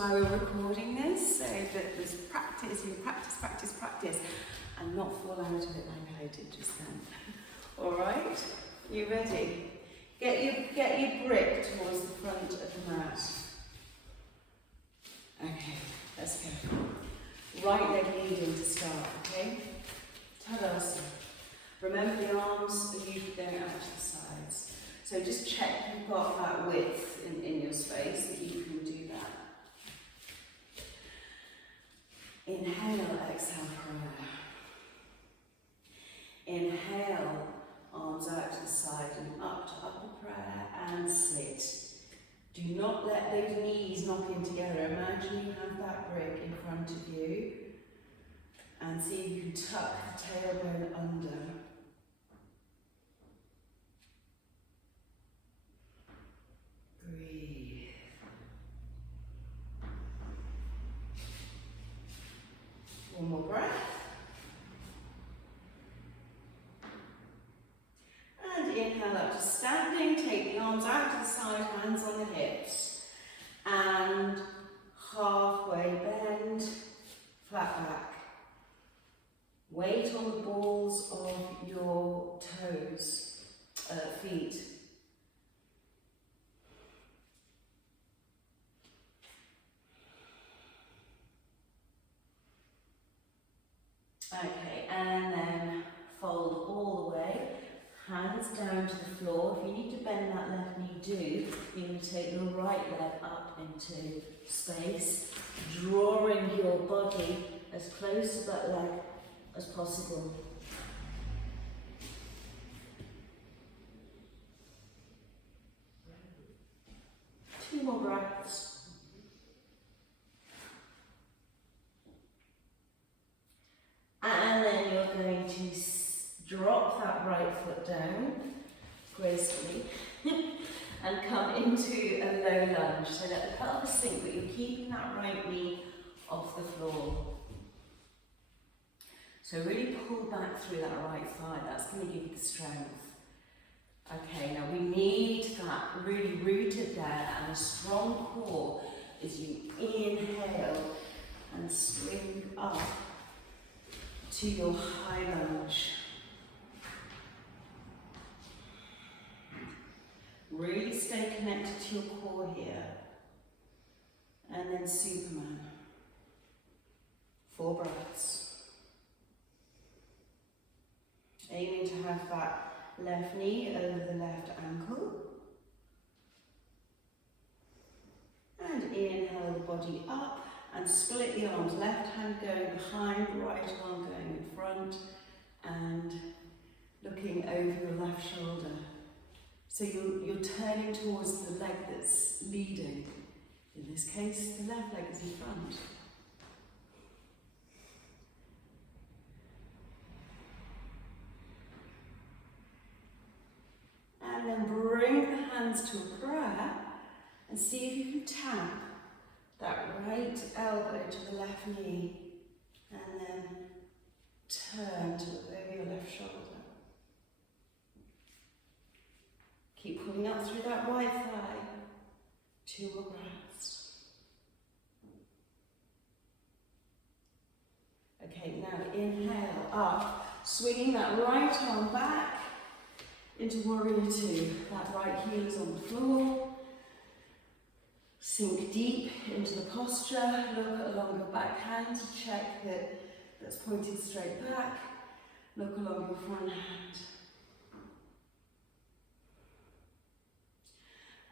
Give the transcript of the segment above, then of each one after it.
why we're recording this, so that there's practice, you practice, and not fall out of it like I did just then. All right, you ready? Get your brick towards the front of the mat. Okay, let's go. Right leg leading to start, okay? Tadasana. Remember the arms are usually going out to the sides. So just check you've got that width in your space, that you can do that. Inhale, exhale, prayer. Inhale, arms out to the side and up to upper prayer and sit. Do not let those knees knock in together. Imagine you have that brick in front of you and see if you can tuck the tailbone under. Breathe. One more breath. And inhale up to standing. Take the arms out to the side, hands on the hips. And halfway bend, flat back. Weight on the balls of your toes, feet. Okay, and then fold all the way, hands down to the floor. If you need to bend that left knee, do. You're going to take your right leg up into space, drawing your body as close to that leg as possible. Two more breaths. And then you're going to drop that right foot down gracefully and come into a low lunge. So let the pelvis sink, but you're keeping that right knee off the floor. So really pull back through that right thigh. That's going to give you the strength. Okay, now we need that really rooted there and a strong core as you inhale and swing up to your high lunge. Really stay connected to your core here. And then Superman. 4 breaths. Aiming to have that left knee over the left ankle. And inhale the body up. And split the arms, left hand going behind, right arm going in front, and looking over your left shoulder. So you're turning towards the leg that's leading. In this case, the left leg is in front. And then bring the hands to a prayer, and see if you can tap that right elbow to the left knee, and then turn to look over your left shoulder. Keep pulling up through that right thigh. 2 more breaths. Okay, now inhale up, swinging that right arm back into Warrior 2. That right heel is on the floor. Sink deep into the posture, look along your back hand to check that that's pointed straight back. Look along your front hand.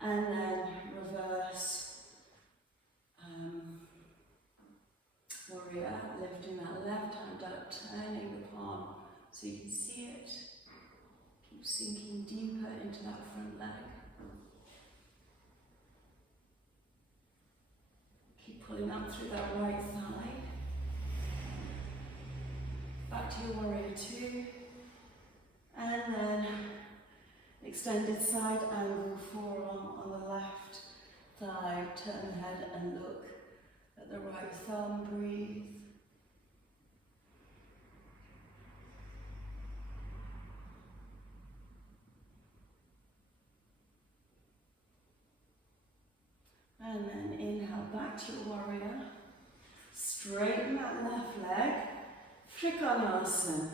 And then reverse warrior, lifting that left hand up, turning the palm so you can see it. Keep sinking deeper into that front leg. Pulling up through that right thigh. Back to your Warrior 2. And then extended side angle forearm on the left thigh. Turn the head and look at the right thumb. Breathe. And then inhale back to your warrior. Straighten that left leg. Trikonasana.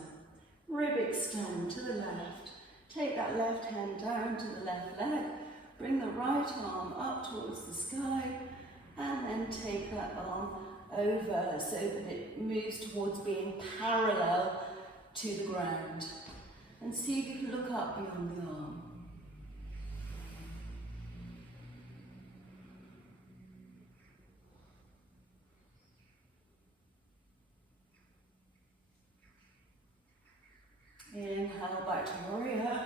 Rib extend to the left. Take that left hand down to the left leg. Bring the right arm up towards the sky. And then take that arm over so that it moves towards being parallel to the ground. And see if you can look up beyond the arm. Inhale back to warrior.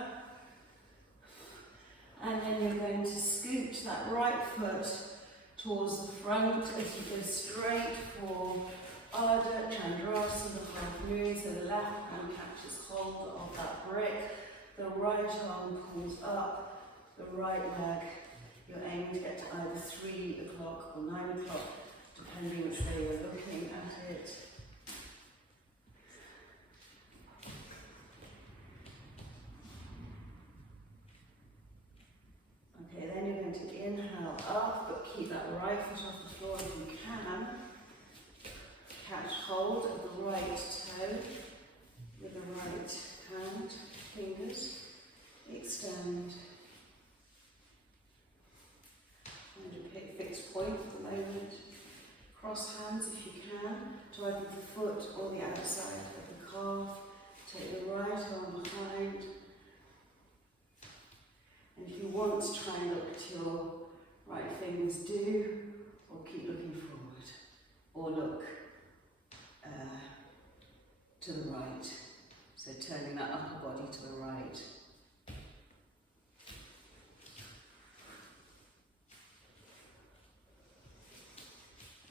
And then you're going to scoot that right foot towards the front as you go straight for Ardha Chandrasana, the half moon, so the left hand catches hold of that brick, the right arm pulls up, the right leg, you're aiming to get to either 3 o'clock or 9 o'clock, depending which way you're looking at it. Okay, then you're going to inhale up, but keep that right foot off the floor if you can. Catch hold of the right toe with the right hand, fingers. Extend. Find a fixed point for the moment. Cross hands if you can, to either the foot or the outside of the calf. Take the right arm behind. And if you want to try and look at your right fingers, do, or keep looking forward, or look to the right. So turning that upper body to the right.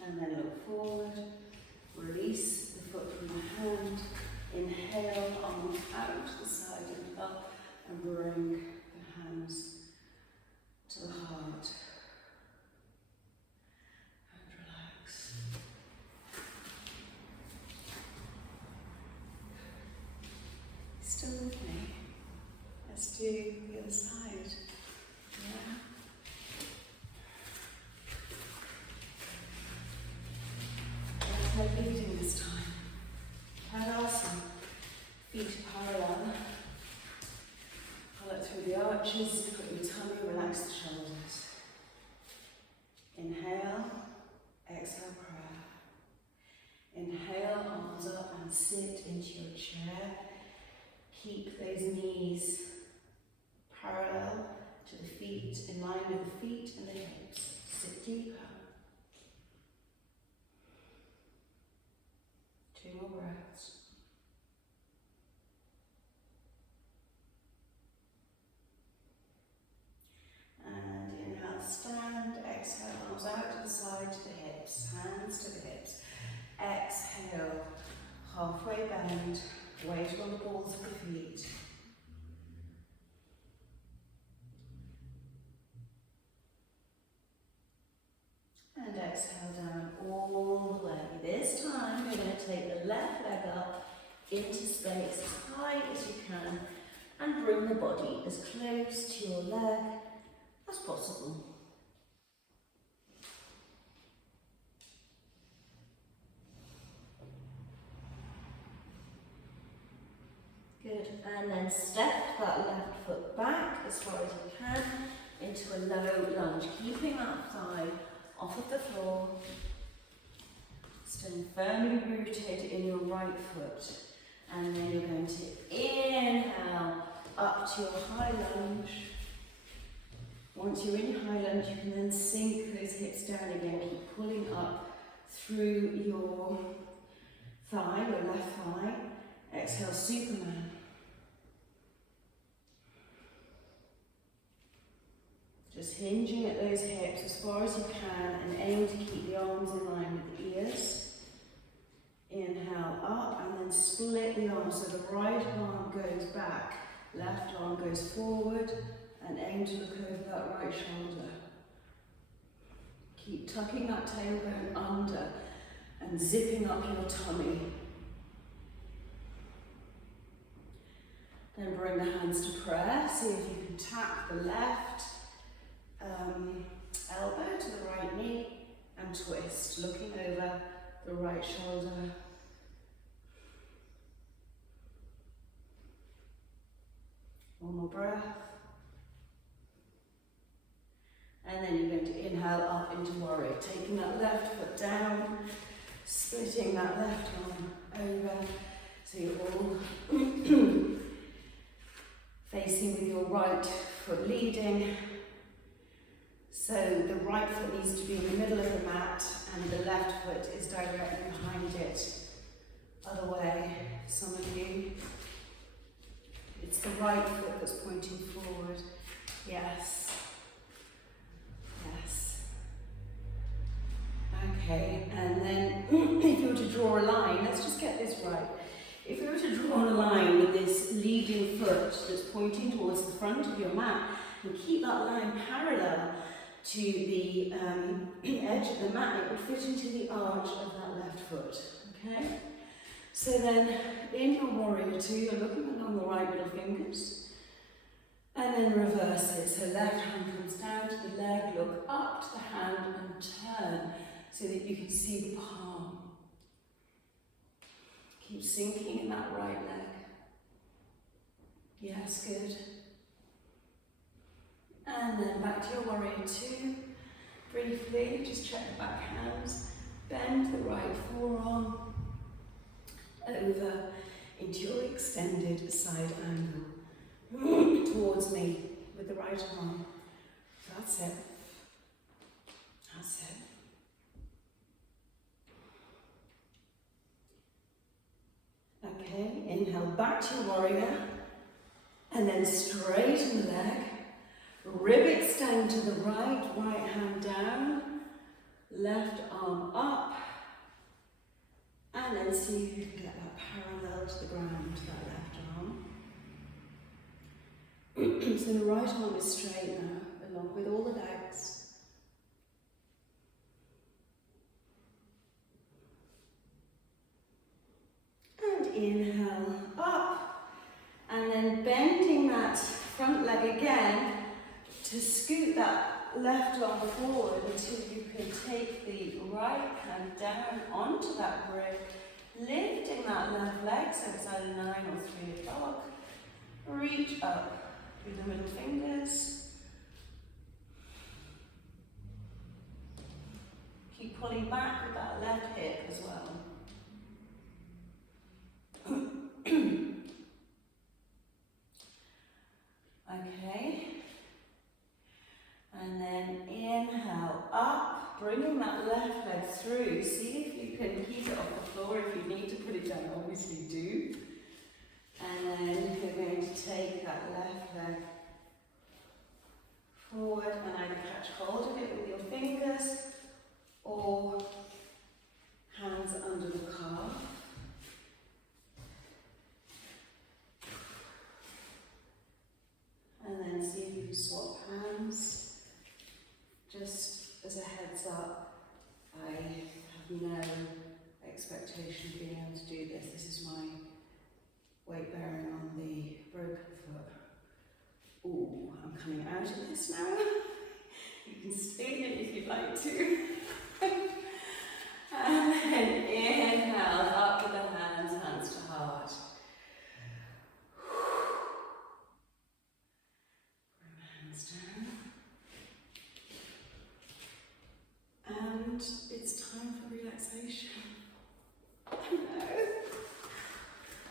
And then look forward, release the foot from the hand, inhale, arms out to the side and up, and bring the hands to the heart. And relax. Still with me? Let's do the other side. Yeah. Head leading this time. Virabhadrasana. Feet parallel. Pull it through the arches, put your tummy, relax the shoulders. Inhale, exhale, prayer. Inhale, arms up and sit into your chair. Keep those knees parallel to the feet, in line with the feet and the hips. Sit deeper. 2 more breaths. And inhale, stand, exhale, arms out to the side, to the hips, hands to the hips. Exhale, halfway bend, weight on the balls of the feet. And exhale down all the way. This time you're going to take the left leg up into space as high as you can and bring the body as close to your leg as possible. Good, and then step that left foot back as far as you can into a low lunge, keeping that thigh off of the floor, staying firmly rooted in your right foot. And then you're going to inhale up to your high lunge. Once you're in high lunge, you can then sink those hips down again. Keep pulling up through your thigh, your left thigh. Exhale, Superman. Just hinging at those hips as far as you can and aim to keep the arms in line with the ears. Inhale up and then split the arms so the right arm goes back, left arm goes forward, and aim to look over that right shoulder. Keep tucking that tailbone under and zipping up your tummy. Then bring the hands to prayer. See if you can tap the left elbow to the right knee and and twist, looking over the right shoulder. One more breath. And then you're going to inhale up into warrior, taking that left foot down, splitting that left arm over, so you're all facing with your right foot leading. So the right foot needs to be in the middle of the mat and the left foot is directly behind it. Other way, some of you. It's the right foot that's pointing forward. Yes. Yes. Okay, and then if you were to draw a line, let's just get this right. If you were to draw a line with this leading foot that's pointing towards the front of your mat, and keep that line parallel to the edge of the mat, it would fit into the arch of that left foot, okay? So then, in your warrior two, you're looking along the right middle fingers, and then reverse it. So left hand comes down to the leg, look up to the hand and turn so that you can see the palm. Keep sinking in that right leg. Yes, good. And then back to your warrior two. Briefly, just check the back hands. Bend the right forearm over into your extended side angle. Towards me with the right arm. That's it. That's it. Okay, inhale back to your warrior. And then straighten the leg. Rib extend to the right, right hand down, left arm up, and then see if you can get that parallel to the ground, that left arm. So the right arm is straight now, along with all the legs. And inhale up, and then bending that front leg again, to scoot that left arm forward until you can take the right hand down onto that brick, lifting that left leg so it's either 9 or 3 o'clock. Reach up with the middle fingers. Keep pulling back with that left hip as well. Okay. And then inhale up, bringing that left leg through. See if you can keep it off the floor. If you need to put it down, obviously do. And then you're going to take that left leg forward and either catch hold of it with your fingers or hands under the calf. And then see if you can swap hands. Just as a heads up, I have no expectation of being able to do this. This is my weight bearing on the broken foot. Ooh, I'm coming out of this now. You can stay in it if you'd like to. And then inhale, up with the hands, hands to heart. Bring the hands down. And it's time for relaxation.